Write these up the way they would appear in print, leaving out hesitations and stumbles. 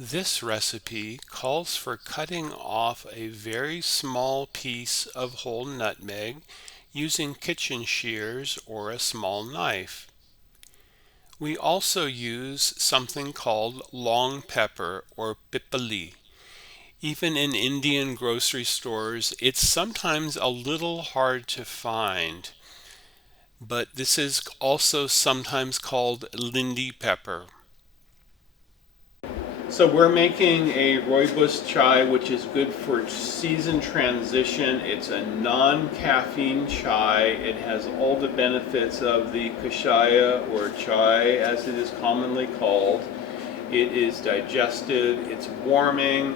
This recipe calls for cutting off a very small piece of whole nutmeg using kitchen shears or a small knife. We also use something called long pepper or pippali. Even in Indian grocery stores, it's sometimes a little hard to find, but this is also sometimes called Lindi pepper. So we're making a Rooibos chai, which is good for season transition. It's a non-caffeine chai. It has all the benefits of the kashaya or chai, as it is commonly called. It is digestive. It's warming.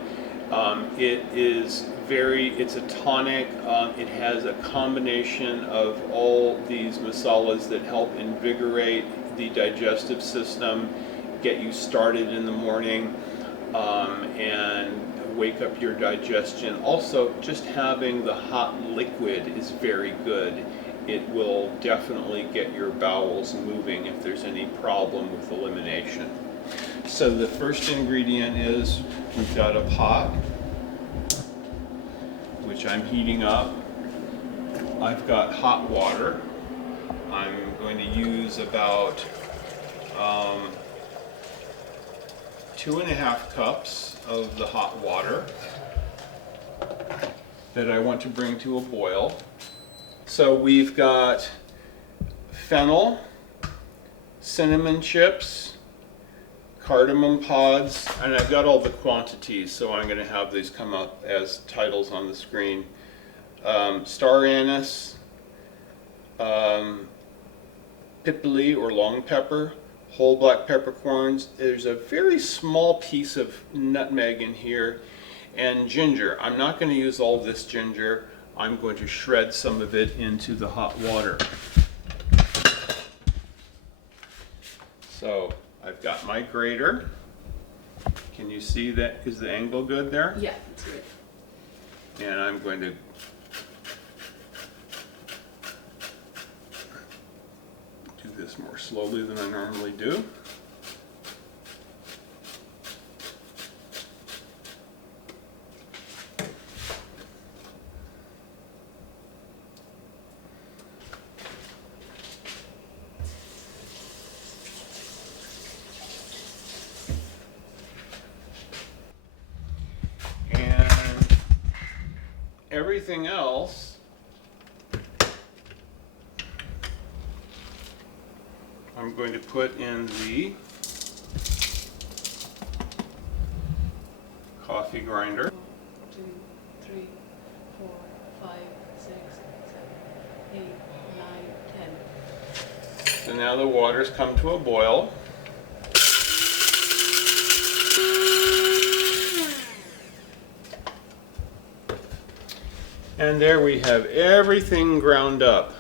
It's a tonic. It has a combination of all these masalas that help invigorate the digestive system, get you started in the morning, and wake up your digestion. Also, just having the hot liquid is very good. It will definitely get your bowels moving if there's any problem with elimination. So the first ingredient is we've got a pot, which I'm heating up. I've got hot water. I'm going to use about 2.5 cups of the hot water that I want to bring to a boil. So we've got fennel, cinnamon chips, cardamom pods, and I've got all the quantities, so I'm going to have these come up as titles on the screen. Star anise, pippali or long pepper, whole black peppercorns. There's a very small piece of nutmeg in here, and ginger. I'm not going to use all this ginger. I'm going to shred some of it into the hot water. So I've got my grater. Can you see that? Is the angle good there? Yeah, that's good. And I'm going to do this more slowly than I normally do. Everything else I'm going to put in the coffee grinder. 1, 2, 3, 4, 5, 6, 7, 8, 9, 10. So now the water's come to a boil. And there we have everything ground up.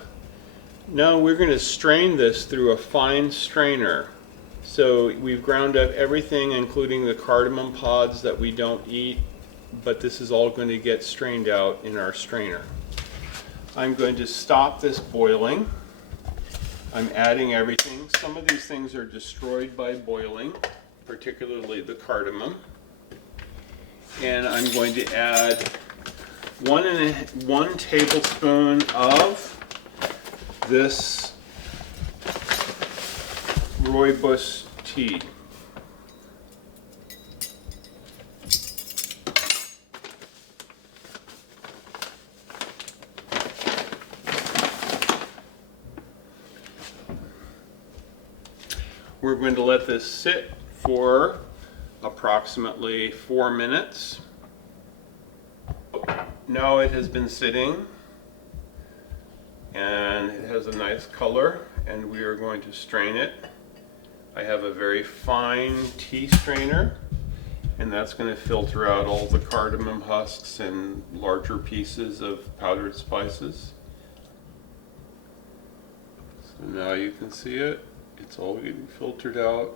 Now we're going to strain this through a fine strainer. So we've ground up everything, including the cardamom pods that we don't eat, but this is all going to get strained out in our strainer. I'm going to stop this boiling. I'm adding everything. Some of these things are destroyed by boiling, particularly the cardamom. And I'm going to add 1 tablespoon of this Rooibos tea. We're going to let this sit for approximately 4 minutes. Now it has been sitting and it has a nice color, and we are going to strain it. I have a very fine tea strainer, and that's going to filter out all the cardamom husks and larger pieces of powdered spices. So now you can see it. It's all getting filtered out.